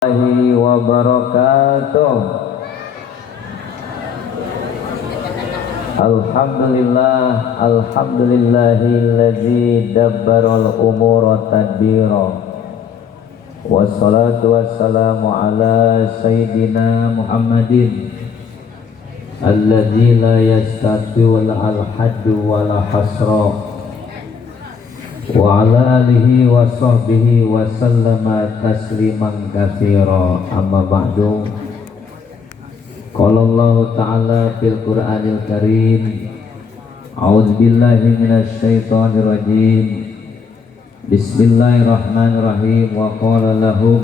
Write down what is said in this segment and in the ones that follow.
Warahmatullahi wabarakatuh. Alhamdulillahilladzi dabbaral umura tadbira. Wassalatu wassalamu ala sayyidina Muhammadin alladzi la yastati wal haddu wala hasra. Wa ala alihi wa sahbihi wa sallama tasliman katsira. Amma ba'du. Qala Allah ta'ala fil Qur'anil Karim. A'udzu billahi minasy syaithanir rajim. Bismillahirrahmanirrahim. Wa qala lahum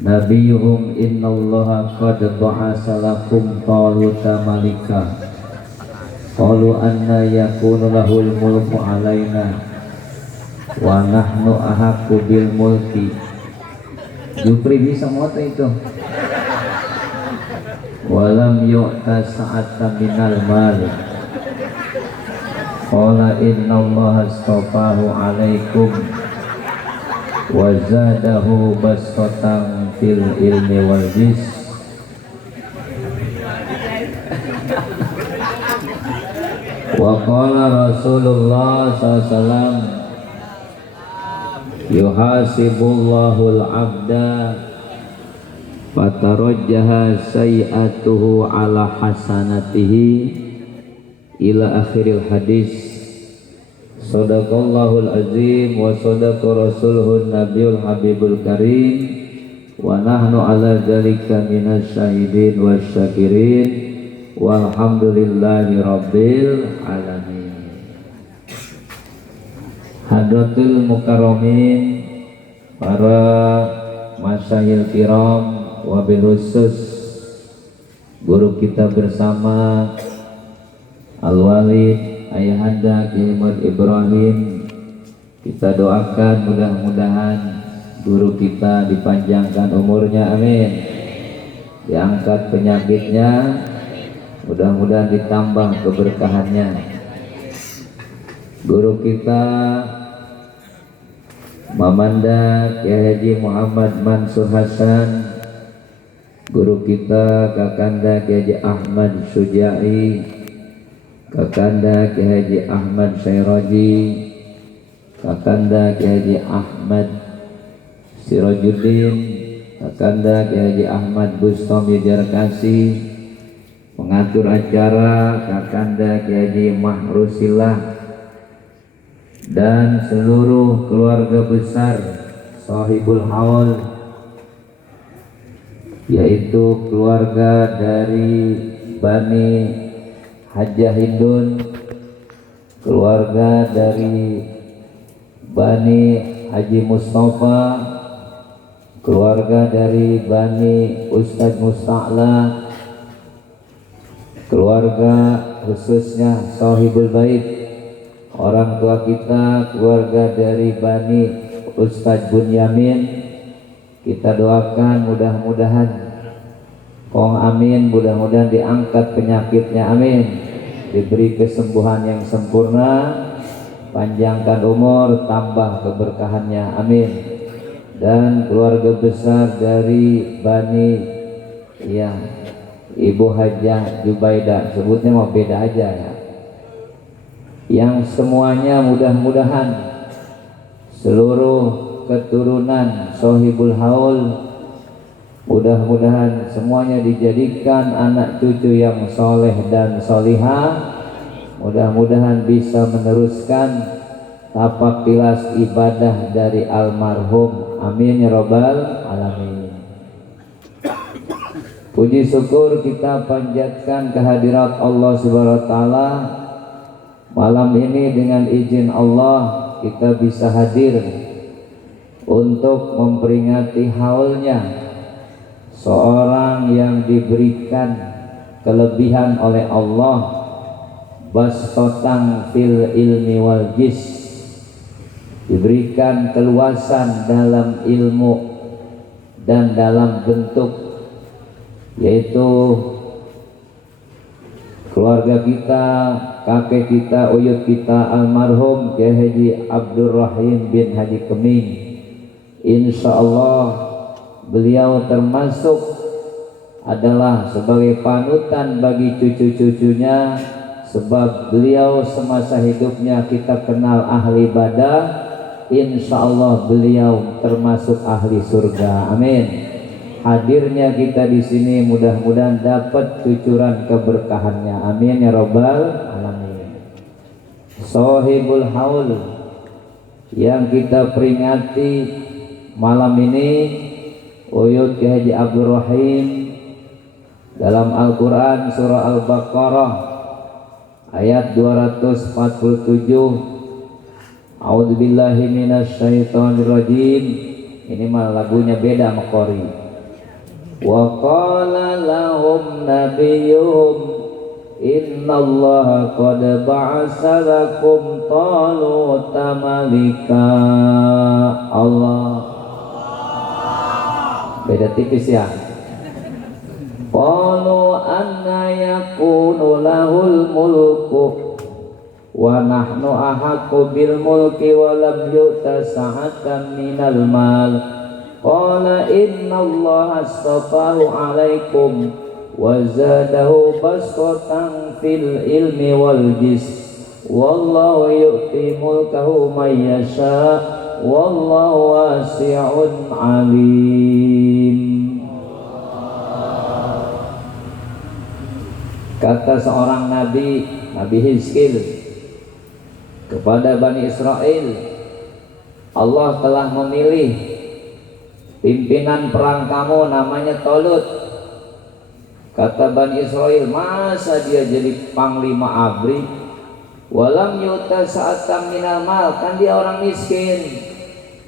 nabiyuhum innallaha qad ba'atsa lakum taluta malika. Qalu anna yakunu lahul mulku alaina wa nahnu ahaqqu bil mulki. Jupri bisa moto itu. Walam yu'ta sa'atan minal mal. Qala innallaha astafahu alaikum wa zadahu bastatan fil ilmi wal jis. Wa qala Rasulullah sallallahu alaihi wasallam yuhasibullahul abda fatarajjaha sayi'atuhu ala hasanatihi ila akhiril hadis. Sadaqallahul azim wa sadaqa rasuluhun nabiyul habibul karim wa nahnu ala dzalika minas syahidin wasyakirin walhamdulillahi rabbil alamin. Hadratul mukarramin, para masyayikh kiram, wabil khusus guru kita bersama Al-Walid Ayahanda Kiai Muhammad Ibrahim, kita doakan mudah-mudahan guru kita dipanjangkan umurnya, amin, diangkat penyakitnya, mudah-mudahan ditambah keberkahannya. Guru kita Mamanda Kiai Haji Muhammad Mansur Hasan, guru kita Kakanda Kiai Haji Ahmad Sujai, Kakanda Kiai Haji Ahmad Syairaji, Kakanda Kiai Haji Ahmad Sirajuddin, Kakanda Kiai Haji Ahmad Bustami Jarkasi, pengatur acara Kakanda Kiai Haji Mahrusillah, dan seluruh keluarga besar Sahibul Haul, yaitu keluarga dari Bani Hajjah Hindun, keluarga dari Bani Haji Mustafa, keluarga dari Bani Ustadz Musta'la, keluarga khususnya Sahibul Bait, orang tua kita, keluarga dari Bani Ustadz Bunyamin, kita doakan mudah-mudahan Kong amin, mudah-mudahan diangkat penyakitnya, amin, diberi kesembuhan yang sempurna, panjangkan umur, tambah keberkahannya, amin. Dan keluarga besar dari Bani Ibu Hajjah Jubaidah, sebutnya mau beda aja ya, yang semuanya mudah-mudahan seluruh keturunan Sohibul Haul, mudah-mudahan semuanya dijadikan anak cucu yang soleh dan solihah, mudah-mudahan bisa meneruskan tapak tilas ibadah dari almarhum, amin ya robbal alamin. Puji syukur kita panjatkan kehadirat Allah subhanahu wa ta'ala. Malam ini dengan izin Allah kita bisa hadir untuk memperingati haulnya seorang yang diberikan kelebihan oleh Allah, bastatan fil ilmi wal jis, diberikan keluasan dalam ilmu dan dalam bentuk, yaitu keluarga kita, kakek kita, uyut kita almarhum Kiai Haji Abdurrahim bin Haji Keming, insya Allah beliau termasuk adalah sebagai panutan bagi cucu-cucunya, sebab beliau semasa hidupnya kita kenal ahli ibadah. Insya Allah beliau termasuk ahli surga. Amin. Hadirnya kita di sini mudah-mudahan dapat cucuran keberkahannya. Amin ya robbal alamin. Sohibul haul yang kita peringati malam ini, Uyut Ki Haji Abdul Rahim dalam Al-Quran surah Al-Baqarah ayat 247. A'udzubillahi minasyaitonirrajim. Ini mah lagunya beda sama Qori. Wa qala lahum nabiyyuhum innallaha qad ba'asa lakum taluta malika. Allah, beda tipis ya. Qalu anna yakunu lahul mulku wa nahnu ahaqqu bil mulki wa lam yu'ta sa'atan minal mal. Qala innallaha astafahu 'alaikum wa zadahu bastatan fil ilmi wal jism wallahu yu'ti mulkahu man yasha wallahu wasi'un 'alim. Kata seorang nabi, Nabi Hizkil, kepada Bani Israel, Allah telah memilih pimpinan perang kamu namanya Tolut. Kata Bani Israel, masa dia jadi panglima abri? Walam yuta sa'atam minal mal, kan dia orang miskin,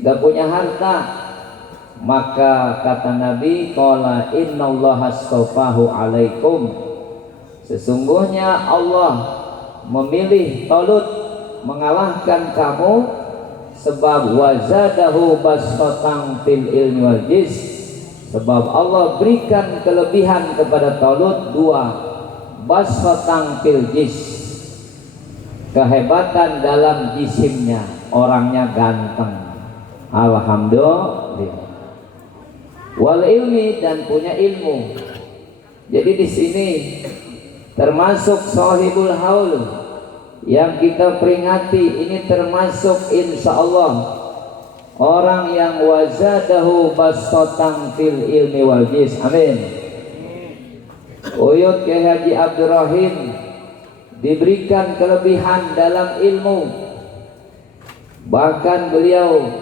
gak punya harta. Maka kata Nabi, qala innallaha astafahu 'alaikum, sesungguhnya Allah memilih Tolut mengalahkan kamu, sebab wazadahu basatan fil ilmi wal jis, sebab Allah berikan kelebihan kepada Tolut dua, basatan fil jis, kehebatan dalam jisimnya, orangnya ganteng, alhamdulillah, wal ilmi, dan punya ilmu. Jadi di sini termasuk sahibul haul yang kita peringati ini, termasuk insya Allah orang yang wazadahu basatan fil ilmi wal jis. Amin. Uyut Ki Haji Abdul Rahim diberikan kelebihan dalam ilmu, bahkan beliau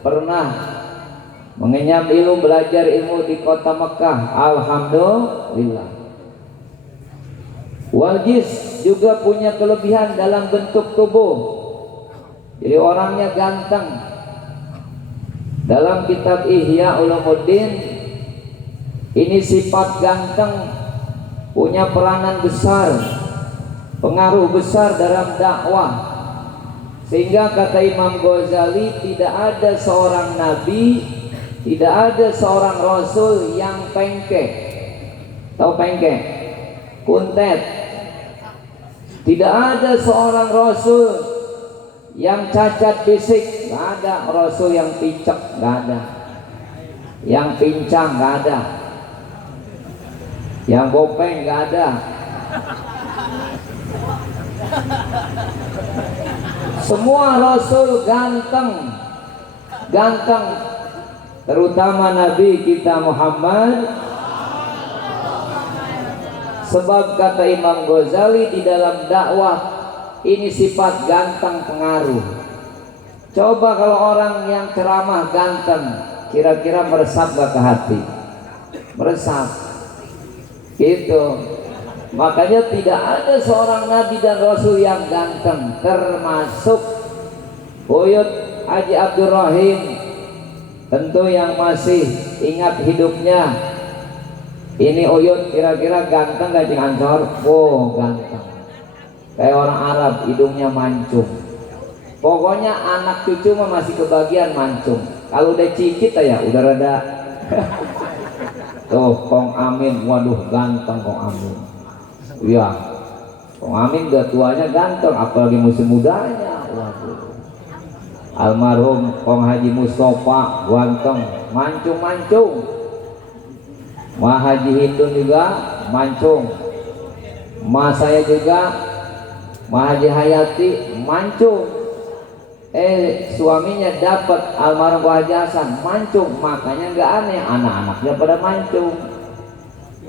pernah mengenyam ilmu, belajar ilmu di kota Mekah, alhamdulillah. Waljis juga punya kelebihan dalam bentuk tubuh, jadi orangnya ganteng. Dalam kitab Ihya Ulumuddin, ini sifat ganteng punya peranan besar, pengaruh besar dalam dakwah, sehingga kata Imam Ghazali, tidak ada seorang nabi, tidak ada seorang rasul yang pengkek. Tahu pengkek? Kuntet. Tidak ada seorang rasul yang cacat fisik, nggak ada. Rasul yang picek, nggak ada. Yang pincang, nggak ada. Yang bopeng, nggak ada. Semua rasul ganteng, ganteng. Terutama Nabi kita Muhammad. Sebab kata Imam Ghazali, di dalam dakwah ini sifat ganteng pengaruh. Coba kalau orang yang ceramah ganteng, kira-kira meresap gak ke hati? Meresap. Gitu. Makanya tidak ada seorang nabi dan rasul yang ganteng, termasuk Uyut Haji Abdul Rahim. Tentu yang masih ingat hidupnya, ini Uyut kira-kira ganteng gak Cing Ansor? Oh ganteng, kayak orang Arab, hidungnya mancung. Pokoknya anak cucu mah masih kebagian mancung. Kalau udah cicit ya udah rada. Tuh Kong Amin, waduh ganteng Kong Amin. Iya, Kong Amin udah tuanya ganteng, apalagi musim mudanya. Waduh. Almarhum Kong Haji Mustafa ganteng, mancung-mancung. Ma Haji Hindun juga mancung, ma saya juga, Ma Haji Hayati mancung. Suaminya dapat almarhum Pak Haji Hasan mancung, makanya nggak aneh anak-anaknya pada mancung.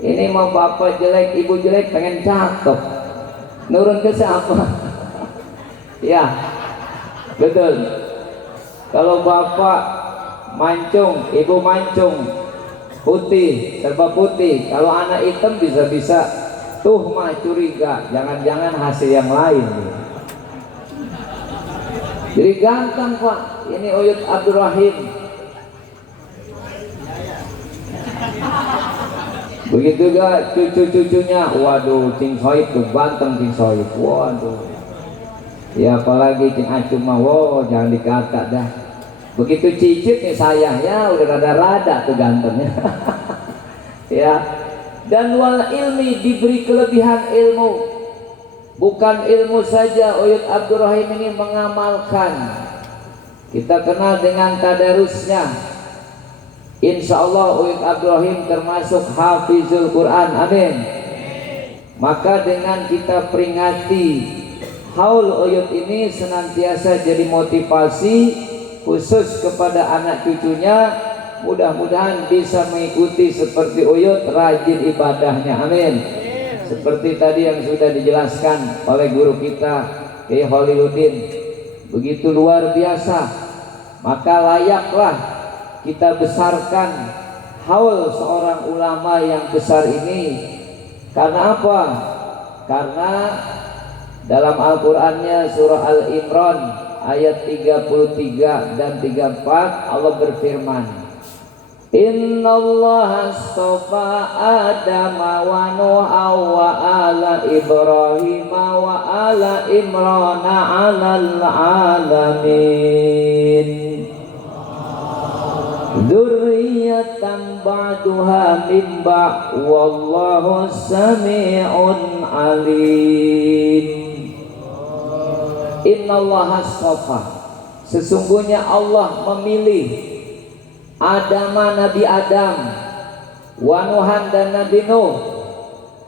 Ini mau bapak jelek, ibu jelek, pengen cakep, nurun ke siapa? Ya, betul. Kalau bapak mancung, ibu mancung, putih, serba putih. Kalau anak hitam bisa-bisa tuh mah curiga, jangan-jangan hasil yang lain. Jadi ganteng Pak, ini Uyut Abdurrahim. Begitu juga cucu-cucunya, waduh, Cing Soib tuh ganteng Cing Soib, waduh. Ya apalagi Cing Acung mah, wow, jangan dikata dah. Begitu cicit nih saya, ya udah rada-rada tuh gantengnya. Ya, dan wal ilmi, diberi kelebihan ilmu. Bukan ilmu saja, Uyut Abdurrahim ini mengamalkan. Kita kenal dengan tadarusnya. Insya Allah Uyut Abdurrahim termasuk hafizul Quran, amin. Maka dengan kita peringati haul Uyut ini senantiasa jadi motivasi khusus kepada anak cucunya. Mudah-mudahan bisa mengikuti seperti Uyut, rajin ibadahnya, amin. Seperti tadi yang sudah dijelaskan oleh guru kita Kiai Holiludin, begitu luar biasa. Maka layaklah kita besarkan haul seorang ulama yang besar ini. Karena apa? Karena dalam Al-Qur'annya surah Al-Imran ayat 33 dan 34 Allah berfirman, Innallaha astafa Adama wa Nuha wa ala Ibrahim wa ala Imran 'alal 'alamin. Dzurriyyatan ba'duha min ba' wallahu sami'un 'alim. Innallaha astafa, sesungguhnya Allah memilih Adama, Nabi Adam, wa Nuhan dan Nabi Nuh,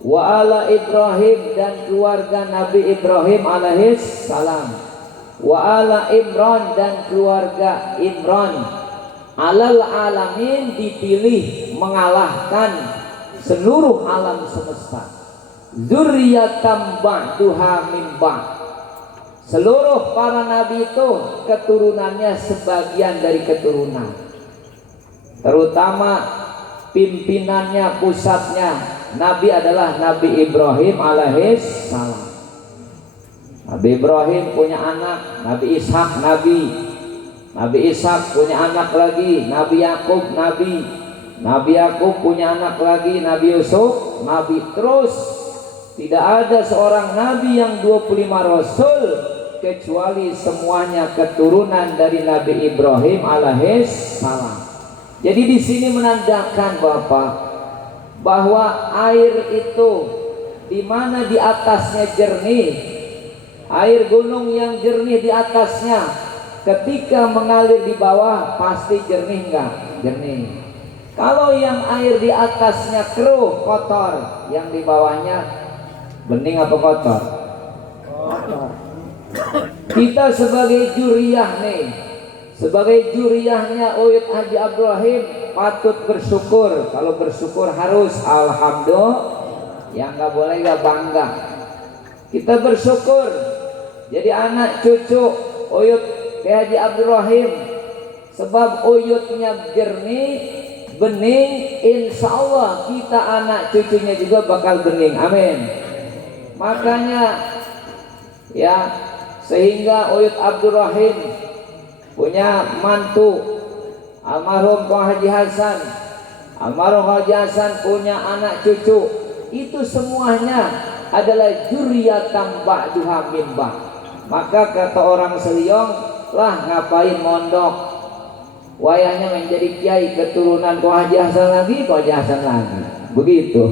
wa ala Ibrahim dan keluarga Nabi Ibrahim alaihis salam, wa ala Imran dan keluarga Imran, alal alamin, dipilih mengalahkan seluruh alam semesta. Dzurriyyatan ba'duha min ba', seluruh para nabi itu keturunannya sebagian dari keturunan, terutama pimpinannya, pusatnya Nabi adalah Nabi Ibrahim alaihis salam. Nabi Ibrahim punya anak, Nabi Ishak Nabi. Nabi Ishak punya anak lagi, Nabi Yakub Nabi. Nabi Yakub punya anak lagi, Nabi Yusuf Nabi. Terus tidak ada seorang Nabi yang 25 Rasul kecuali semuanya keturunan dari Nabi Ibrahim alaihis salam. Jadi di sini menandakan Bapak bahwa air itu di mana di atasnya jernih, air gunung yang jernih di atasnya, ketika mengalir di bawah pasti jernih enggak? Jernih. Kalau yang air di atasnya keruh, kotor, yang di bawahnya bening apa kotor? Kotor. Kita sebagai juriyah nih, sebagai juriyahnya Uyut Haji Abdurrahim patut bersyukur. Kalau bersyukur harus alhamdulillah, yang nggak boleh nggak bangga. Kita bersyukur jadi anak cucu Uyut Haji Abdurrahim, sebab Uyutnya jernih, bening, insya Allah kita anak cucunya juga bakal bening, amin. Makanya ya, sehingga Uyut Abdurrahim punya mantu almarhum Pak Haji Hasan, almarhum Haji Hasan punya anak cucu, itu semuanya adalah dzurriyyatan ba'duha min ba'. Maka kata orang Seliong, lah ngapain mondok, wayahnya menjadi kiai keturunan Pak Haji Hasan lagi, Pak Haji Hasan lagi, begitu.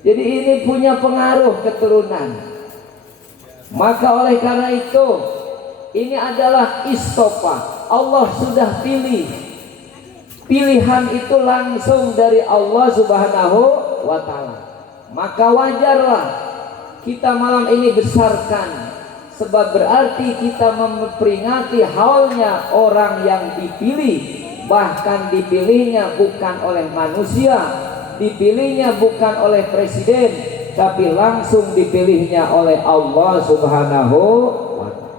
Jadi ini punya pengaruh keturunan. Maka oleh karena itu ini adalah istofa, Allah sudah pilih pilihan itu langsung dari Allah Subhanahu wa Ta'ala. Maka wajarlah kita malam ini besarkan, sebab berarti kita memperingati haulnya orang yang dipilih, bahkan dipilihnya bukan oleh manusia, dipilihnya bukan oleh presiden, tapi langsung dipilihnya oleh Allah Subhanahu wa Ta'ala.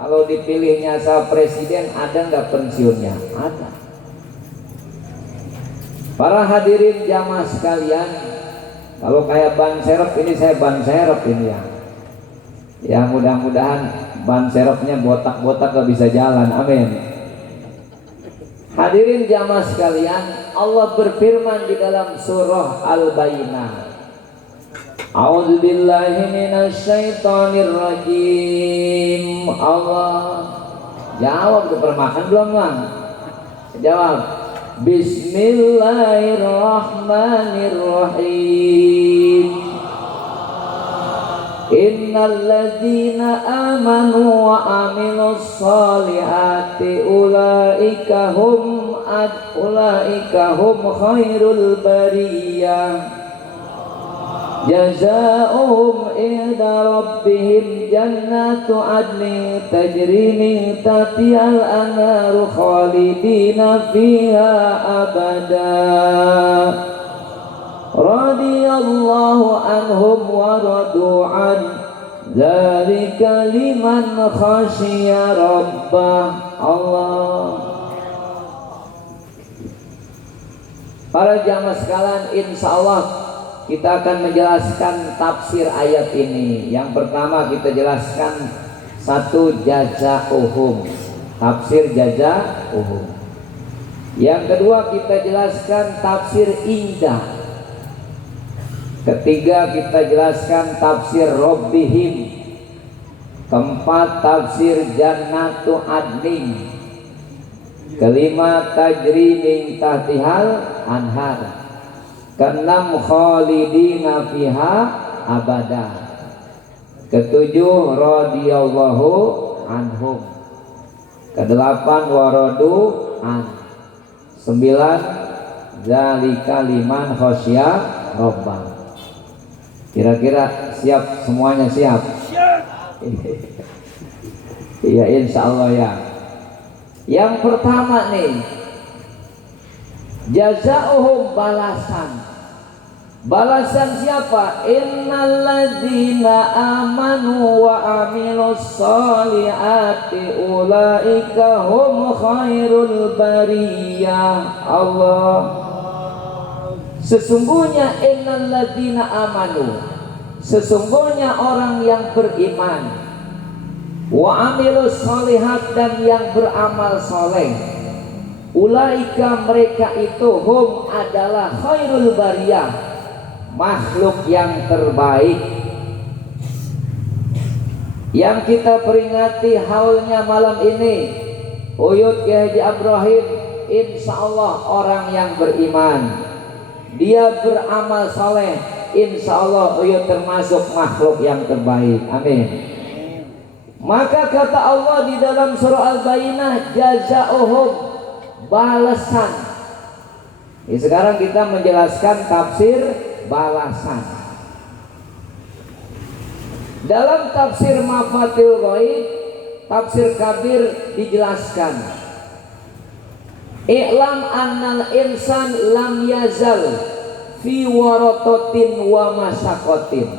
Kalau dipilihnya sama presiden, ada nggak pensiunnya? Ada. Para hadirin jamaah sekalian, kalau kayak ban serep ini, saya ban serep ini ya. Ya mudah-mudahan ban serepnya botak-botak gak bisa jalan, amin. Hadirin jamaah sekalian, Allah berfirman di dalam surah Al-Bayyinah, A'udzubillahi minasyaitonirrajim. Allah jawab ke permakan belum bang? Jawab. Bismillahirrahmanirrahim. Innal ladzina amanu wa amilus solihati ulaika hum khairul bariyah. Jazaohum inda rabbihim jannatu adnin tajri min tahtihal anharu khalidina fiha abada. Radiyallahu anhum wa radu an, dzalika liman khasyiya rabbah. Allah. Para jamaah sekalian, insya Allah kita akan menjelaskan tafsir ayat ini. Yang pertama kita jelaskan satu jazauhum, tafsir jazauhum. Yang kedua kita jelaskan tafsir indah. Ketiga kita jelaskan tafsir Rabbihim. Keempat tafsir Jannatu Adnin. Kelima tajri min tahtihal anhar. Keenam khalidina fiha abada. Ketujuh radhiyallahu anhum. Kedelapan waradu an. 9 zalika liman khasya rabbah. Kira-kira siap semuanya? Siap? Iya insya Allah ya. Yang pertama nih, jazauhum, balasan. Balasan siapa? Innal ladzina amanu wa amilus solihati ulaika hum khairul bariyah. Allah. Sesungguhnya innal ladzina amanu, sesungguhnya orang yang beriman, wa amilus solihat, dan yang beramal soleh, ulaika, mereka itu, hum, adalah khairul bariyah, makhluk yang terbaik. Yang kita peringati haulnya malam ini, Uyut Kiai Haji Ibrahim, insya Allah orang yang beriman, dia beramal soleh, insya Allah Uyut termasuk makhluk yang terbaik, amin. Maka kata Allah di dalam surah Al-Bayyinah, jazauhum, balasan. Sekarang kita menjelaskan tafsir balasan. Dalam tafsir Mafathul Ghaib, tafsir Kabir dijelaskan, I'lam annal insan lam yazal fi waratotin wa masakotin.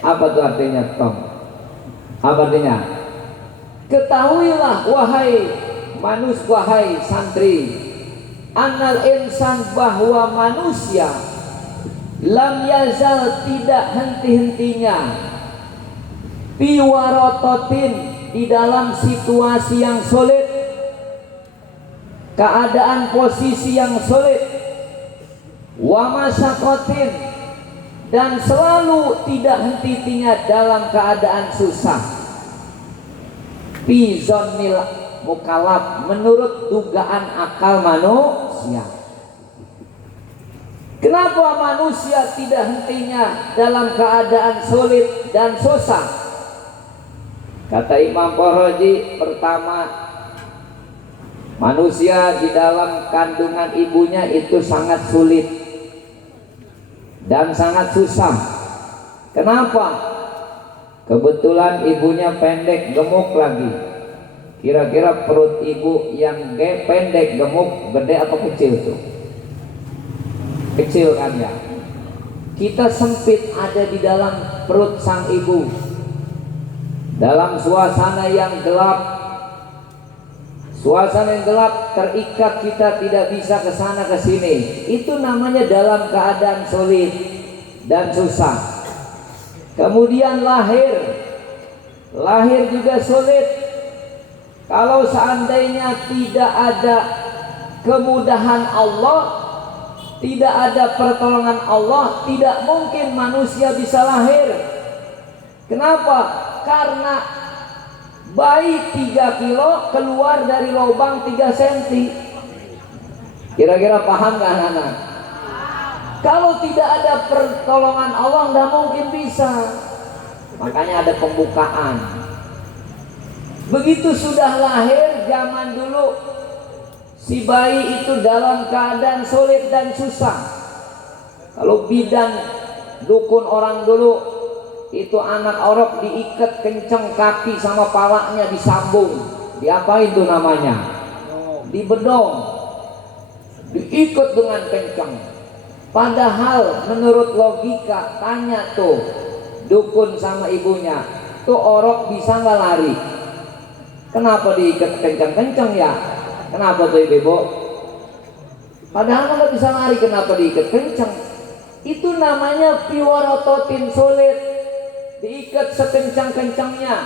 Apa itu artinya, Tom? Apa artinya? Ketahuilah wahai wahai santri, annal insan, bahwa manusia, lam yazal, tidak henti-hentinya, fi waratotin, di dalam situasi yang sulit, keadaan posisi yang sulit, wa masakotin, dan selalu tidak henti-hentinya dalam keadaan susah, fi zonil mukallaf, menurut dugaan akal manusia. Kenapa manusia tidak hentinya dalam keadaan sulit dan susah? Kata Imam Qarazi, pertama, Manusia di dalam kandungan ibunya itu sangat sulit dan sangat susah. Kenapa? Kebetulan ibunya pendek, gemuk lagi. Kira-kira perut ibu yang pendek, gemuk, gede apa kecil tuh? Kecil kan ya? Kita sempit ada di dalam perut sang ibu, dalam suasana yang gelap. Suasana yang gelap, terikat, kita tidak bisa ke sana ke sini. Itu namanya dalam keadaan sulit dan susah. Kemudian lahir juga sulit. Kalau seandainya tidak ada kemudahan Allah, tidak ada pertolongan Allah, tidak mungkin manusia bisa lahir. Kenapa? Karena bayi 3 kilo keluar dari lubang 3 cm. Kira-kira paham gak anak-anak? Kalau tidak ada pertolongan Allah, nggak mungkin bisa. Makanya ada pembukaan. Begitu sudah lahir, zaman dulu si bayi itu dalam keadaan sulit dan susah. Kalau bidan dukun orang dulu, itu anak orok diikat kenceng kaki sama palanya disambung. Diapain itu namanya? Dibedong. Diikat dengan kenceng. Padahal menurut logika, tanya tuh dukun sama ibunya, tuh orok bisa nggak lari? Kenapa diikat kencang-kencang ya? Kenapa tuh ibu? Padahal nggak bisa lari, kenapa diikat kencang? Itu namanya piwarototin sulit, diikat sekencang-kencangnya.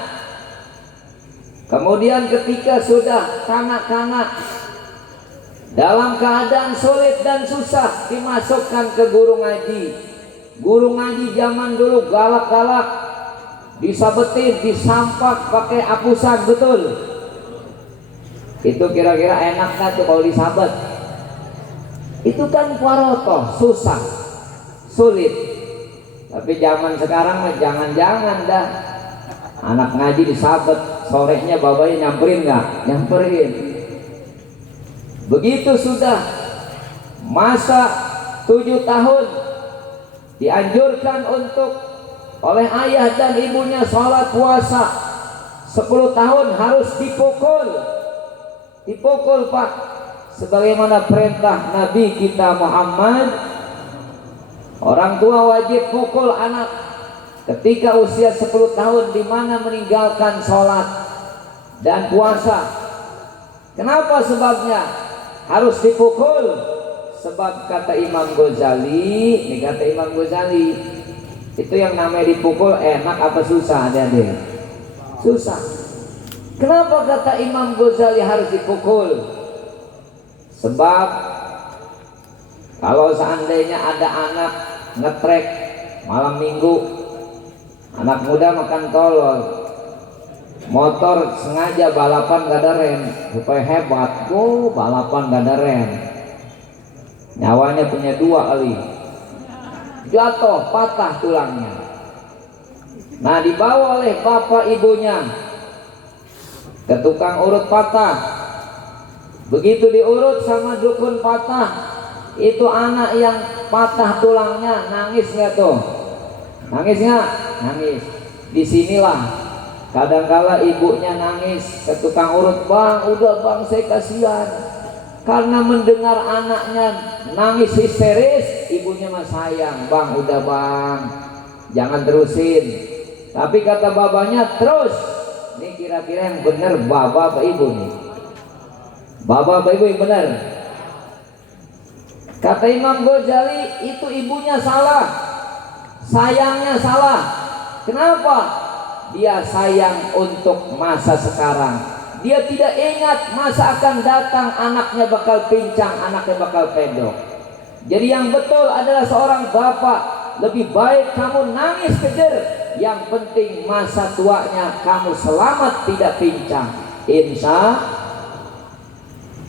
Kemudian ketika sudah kanak-kanak dalam keadaan sulit dan susah, dimasukkan ke guru ngaji. Guru ngaji zaman dulu galak-galak, disabetin, disampak pakai apusan, betul? Itu kira-kira enak gak tuh kalau disabet? Itu kan warotoh, susah, sulit. Tapi zaman sekarang mah jangan-jangan dah. Anak ngaji disabet, sorenya babanya nyamperin gak? Nyamperin. Begitu sudah masa 7 tahun, dianjurkan untuk oleh ayah dan ibunya sholat puasa. 10 tahun harus dipukul. Dipukul Pak, sebagaimana perintah Nabi kita Muhammad. Orang tua wajib pukul anak ketika usia 10 tahun, di mana meninggalkan sholat dan puasa. Kenapa sebabnya harus dipukul? Sebab kata Imam Ghazali, ini kata Imam Ghazali, itu yang namanya dipukul enak apa susah? Adik-adik, susah. Kenapa kata Imam Ghazali harus dipukul? Sebab kalau seandainya ada anak ngetrek malam minggu, anak muda makan tolol, motor sengaja balapan gak ada rem supaya hebat, balapan gak ada rem, nyawanya punya 2 kali, jatuh patah tulangnya. Nah, dibawa oleh bapak ibunya ke tukang urut patah. Begitu diurut sama dukun patah, itu anak yang patah tulangnya nangis nggak tuh? Nangis nggak? Nangis. Disinilah kadangkala ibunya nangis ke tukang urut, bang, udah bang, saya kasihan. Karena mendengar anaknya nangis histeris, ibunya mah sayang, bang, udah bang, jangan terusin. Tapi kata babanya, terus. Ini kira-kira yang benar baba apa ibu nih? Baba apa ibu yang benar? Kata Imam Ghazali, itu ibunya salah, sayangnya salah. Kenapa? Dia sayang untuk masa sekarang. Dia tidak ingat masa akan datang anaknya bakal pincang, anaknya bakal pedok. Jadi yang betul adalah seorang bapak, lebih baik kamu nangis kejer, yang penting masa tuanya kamu selamat tidak pincang.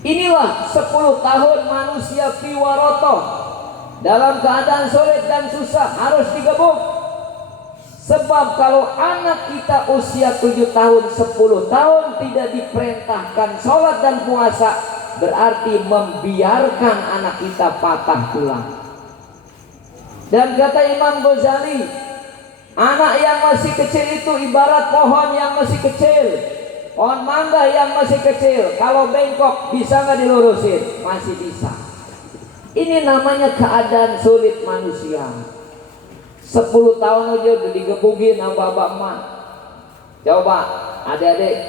Inilah 10 tahun manusia piwaroto dalam keadaan sulit dan susah harus digebuk. Sebab kalau anak kita usia 7 tahun, 10 tahun tidak diperintahkan sholat dan puasa, berarti membiarkan anak kita patah tulang. Dan kata Imam Ghazali, anak yang masih kecil itu ibarat pohon yang masih kecil, pohon mangga yang masih kecil. Kalau bengkok bisa nggak dilurusin? Masih bisa. Ini namanya keadaan sulit manusia. 10 tahun aja udah digebukin sama bapak emak. Coba adik-adik,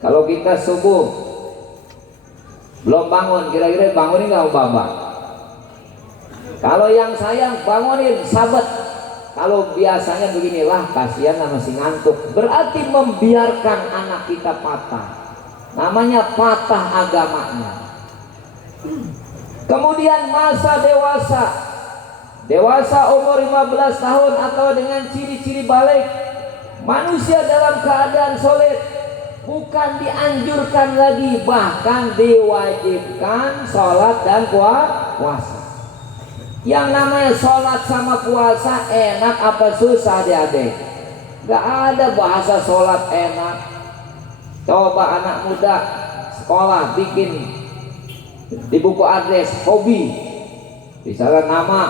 kalau kita subuh belum bangun, kira-kira bangunin nggak bapak? Kalau yang sayang bangunin, sabet. Kalau biasanya beginilah, kasihan masih ngantuk. Berarti membiarkan anak kita patah. Namanya patah agamanya. Kemudian masa dewasa. Dewasa umur 15 tahun atau dengan ciri-ciri balik. Manusia dalam keadaan solid, bukan dianjurkan lagi, bahkan diwajibkan sholat dan puasa. Yang namanya sholat sama puasa enak apa susah adik-adik? Gak ada bahasa sholat enak. Coba anak muda sekolah bikin di buku adres hobi, misalnya nama,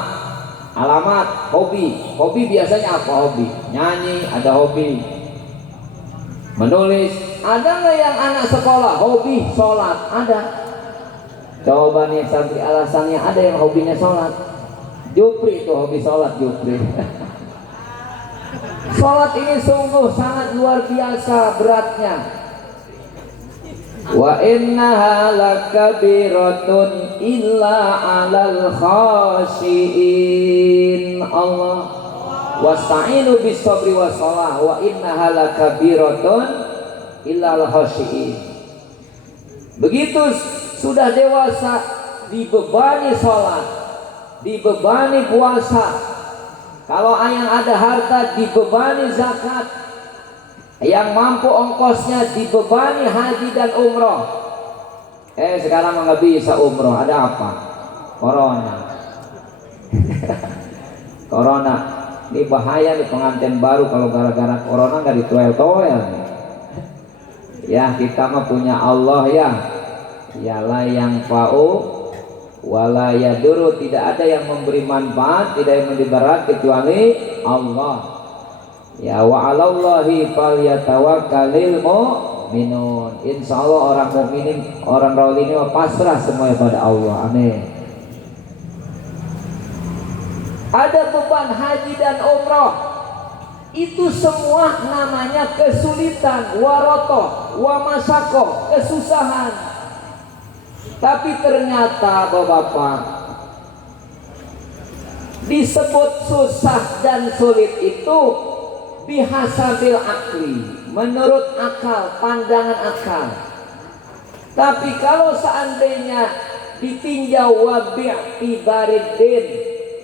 alamat, hobi. Hobi biasanya apa hobi? Nyanyi, ada hobi. Menulis, ada nggak yang anak sekolah hobi sholat? Ada. Coba nih santri alasannya ada yang hobinya sholat. Jupri itu hobi sholat, Jupri. Sholat ini sungguh sangat luar biasa beratnya. Wa innaha lakabiratun illa 'alal khashiin. Allah wasta'inu bis sabri was shalah wa innaha lakabiratun illa 'alal khashiin. Begitu sudah dewasa dibebani sholat, dibebani puasa. Kalau yang ada harta dibebani zakat, yang mampu ongkosnya dibebani haji dan umroh. Sekarang nggak bisa umroh, ada apa? Corona. Corona ini bahaya nih, pengantin baru kalau gara-gara corona nggak ditoel-toel nih. Ya kita mah punya Allah ya. Yalah yang fa'u wala yaduru, tidak ada yang memberi manfaat, tidak yang memberi berat kecuali Allah. Ya wa 'alallahi falyatawakkalul mu'minun. Insyaallah orang mukminin, orang raul ini pasrah semuanya pada Allah. Amin. Ada beban haji dan umrah, itu semua namanya kesulitan, warotoh, wamasakoh, kesusahan. Tapi ternyata bapak-bapak, disebut susah dan sulit itu bihasabil akli, menurut akal, pandangan akal. Tapi kalau seandainya ditinjau wabi'tibaridin,